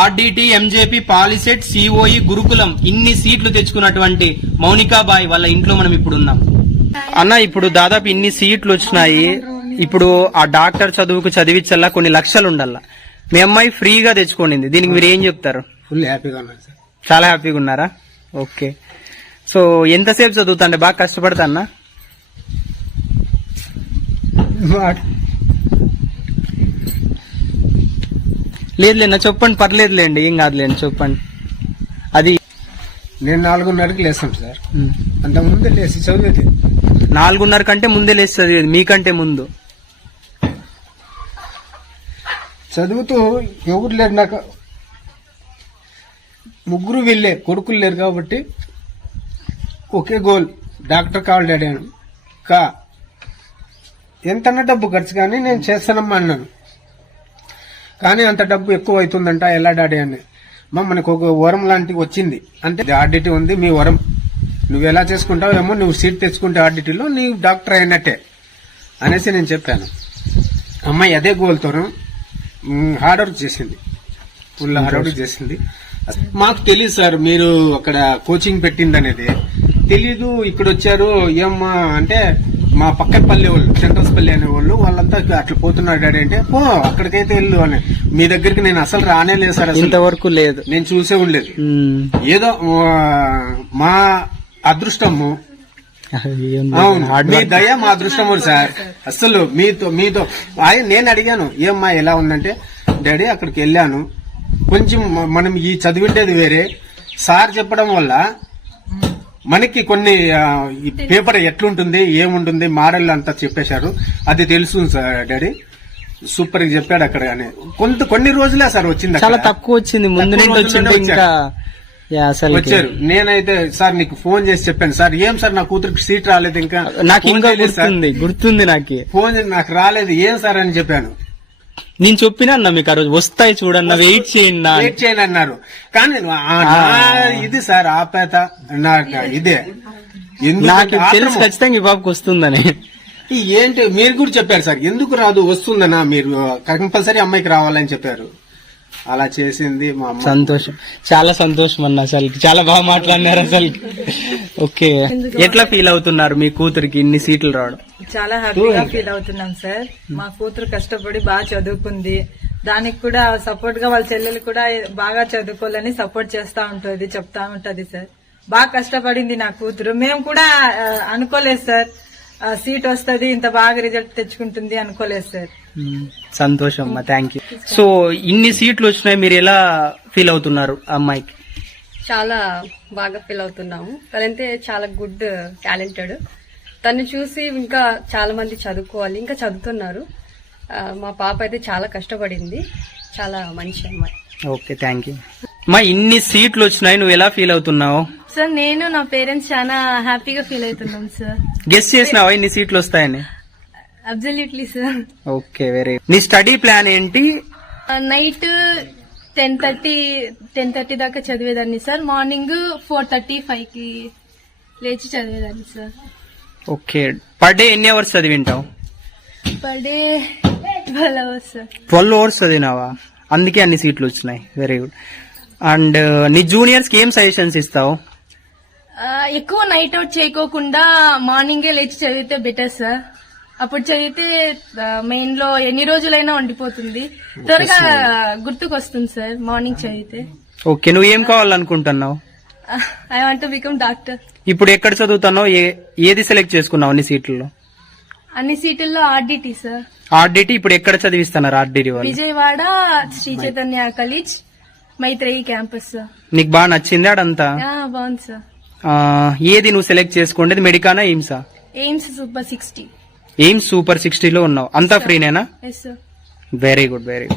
RDT, MJP, POLYCET, COE, గురుకులం ఇన్ని సీట్లు తెచ్చుకున్నటువంటి మౌనికాబాయ్ వాళ్ళ ఇంట్లో మనం ఇప్పుడు ఉన్నాం. అన్న, ఇప్పుడు దాదాపు ఇన్ని సీట్లు వచ్చినాయి. ఇప్పుడు ఆ డాక్టర్ చదువుకు చదివించల్లా కొన్ని లక్షలు ఉండాలా. మీ అమ్మాయి ఫ్రీగా తెచ్చుకోండి, దీనికి మీరు ఏం చెప్తారు? ఫుల్ హ్యాపీగా ఉన్నారు సార్. చాలా హ్యాపీగా ఉన్నారా? ఓకే. సో ఎంతసేపు చదువుతా అంటే బాగా కష్టపడతా అన్న? లేదులేనా, చెప్పండి, పర్లేదులేండి, ఏం కాదులేండి, చెప్పండి. అది నేను 4:30కి లేస్తాం సార్. అంత ముందే లేచి చదివేది. 4:30 కంటే ముందే లేచి చదివేది, మీకంటే ముందు చదువుతూ ఎవరు లేరు నాకు, ముగ్గురు వెళ్ళే కొడుకులు లేరు కాబట్టి ఒకే గోల్, డాక్టర్ కావాలి డాడీ అని. ఎంతన్నా డబ్బు ఖర్చు కానీ నేను చేస్తానమ్మా అన్నాను. కానీ అంత డబ్బు ఎక్కువ అవుతుందంట, ఎలా డాడీ అని. మనకు ఒక వరం లాంటివి వచ్చింది, అంటే ఆర్డిటీ ఉంది, మీ వరం నువ్వు ఎలా చేసుకుంటావు ఏమో, నువ్వు సీట్ తెచ్చుకుంటే ఆర్డిటీలో నీ డాక్టర్ అయినట్టే అనేసి నేను చెప్పాను. అమ్మాయి అదే గోల్తో హార్డ్ వర్క్ చేసింది, ఫుల్ హార్డ్ వర్క్ చేసింది. మాకు తెలియదు సార్ మీరు అక్కడ కోచింగ్ పెట్టింది అనేది తెలీదు. ఇక్కడ వచ్చారు ఏమ్మా అంటే మా పక్కన పల్లె వాళ్ళు, సెంట్రల్స్పల్లి అనే వాళ్ళు, వాళ్ళంతా అట్లా పోతున్నారు డాడీ అంటే, పో అక్కడికైతే వెళ్ళు అని. మీ దగ్గరికి నేను అసలు రానే లేదు సార్, ఇంతవరకు లేదు, నేను చూసే ఉండలేదు. ఏదో మా అదృష్టము, అవును మీ దయ మా అదృష్టము సార్. అసలు మీతో నేను అడిగాను ఏమ్మా ఎలా ఉందంటే, డాడీ అక్కడికి వెళ్ళాను, కొంచెం మనం ఈ చదివిండేది వేరే, సార్ చెప్పడం వల్ల మనకి కొన్ని పేపర్ ఎట్లుంటుంది ఏముంటుంది మోడల్ అంతా చెప్పేశారు, అది తెలుసు సార్ డాడీ, సూపర్ గా చెప్పాడు అక్కడ. అని కొన్ని రోజులే సార్ వచ్చింది, చాలా తక్కువ వచ్చింది, ముందు నుంచి వచ్చింది ఇంకా వచ్చారు. నేనైతే సార్ నీకు ఫోన్ చేసి చెప్పాను సార్, ఏం సార్ నా కూతురికి సీట్ రాలేదు, ఇంకా నాకు ఇంకా గుర్తుంది, నాకు ఫోన్ నాకు రాలేదు, ఏం సార్ అని చెప్పాను. నేను చెప్పినా అన్న మీకు ఆ రోజు వస్తాయి చూడన్న, వెయిట్ చేయండి అన్నారు. కానీ ఇది సార్ ఆపేత ఇదే నాకు తెలుసు ఖచ్చితంగా ఈ బాబుకి వస్తుందని. ఏంటి మీరు కూడా చెప్పారు సార్, ఎందుకు రాదు వస్తుందన్నా, మీరు కంపల్సరీ అమ్మాయికి రావాలని చెప్పారు. అలా చేసింది మా అమ్మ. సంతోషం, చాలా సంతోషం అన్న, అసలు చాలా బాగా మాట్లాడినారు అసలు. ఓకే, ఎట్లా ఫీల్ అవుతున్నారు మీ కూతురికి ఇన్ని సీట్లు రావడం? చాలా హ్యాపీగా ఫీల్ అవుతున్నాం సార్. మా కూతురు కష్టపడి బాగా చదువుకుంది, దానికి కూడా సపోర్ట్ గా వాళ్ళ చెల్లెలు కూడా బాగా చదువుకోవాలని సపోర్ట్ చేస్తా ఉంటది, చెప్తా ఉంటది సార్. బాగా కష్టపడింది నా కూతురు. మేము కూడా అనుకోలేదు సార్ సీట్ వస్తుంది, ఇంత బాగా రిజల్ట్ తెచ్చుకుంటుంది అనుకోలేదు సార్. సంతోషం అమ్మా, థ్యాంక్ యూ. సో ఇన్ని సీట్లు వచ్చినాయి, మీరు ఎలా ఫీల్ అవుతున్నారు అమ్మాయికి? చాలా బాగా ఫీల్ అవుతున్నాము. తనంతే చాలా గుడ్ టాలెంటెడ్, తను చూసి ఇంకా చాలా మంది చదువుకోవాలి, ఇంకా చదువుతున్నారు. మా పాప అయితే చాలా కష్టపడింది, చాలా మంచి అమ్మాయి. Okay, thank you. మా ఇన్ని సీట్లు వచ్చినాయి, నువ్వు ఎలా ఫీల్ అవుతున్నావు? సార్ నేను నా పేరెంట్స్ చాలా హ్యాపీగా ఫీల్ అవుతున్నాం సార్. గెస్ చేసినావా ఇన్ని సీట్లు వస్తాయని? Absolutely sir. Okay, very. నీ స్టడీ ప్లాన్ ఏంటి? నైట్ 10:30 దాకా చదివేదాన్ని సార్. మార్నింగ్ 4:35కి లేచి చదివేదాన్ని సార్. ఓకే, పర్ డే ఎన్ని అవర్స్ చదివింటావు? Per day 12 hours sir. 12 hours చదివినావా? అందుకే అన్ని సీట్లు వచ్చినాయి, వెరీ గుడ్. అండ్ నీ జూనియర్స్ కి ఏం సజెషన్స్ ఇస్తావు? ఎక్కువ నైట్ అవుట్ చేయకోకుండా మార్నింగే లేచి చదివితే బెటర్ సార్. అప్పుడు చదివితే మెయిన్ లో ఎన్ని రోజులైనా ఉండిపోతుంది, త్వరగా గుర్తుకొస్తుంది సార్ మార్నింగ్ చదివితే. ఓకే, నువ్వు ఏం కావాలనుకుంటున్నావు? I want to become doctor. ఇప్పుడు ఎక్కడ చదువుతున్నావు? ఏది సెలెక్ట్ చేసుకున్నావు అన్ని సీట్లలో? అన్ని సీట్లలో ఆర్డిటి సార్. ఆర్డిటి ఇప్పుడు ఎక్కడ చదివిస్తున్నారు? ఆర్డిటి వాళ్ళు Vijayawada Sri Chaitanya college, Maitreyi campus sir. నీకు బాగా నచ్చింది ఆడంతా? బాగుంది సార్. ఏది నువ్వు సెలెక్ట్ చేసుకుంటే, మెడికానా ఎయిమ్సా? AIIMS super 60. ఎయిమ్స్ సూపర్ 60లో ఉన్నావు, అంతా ఫ్రీనేనా? Yes sir. Very good, very good.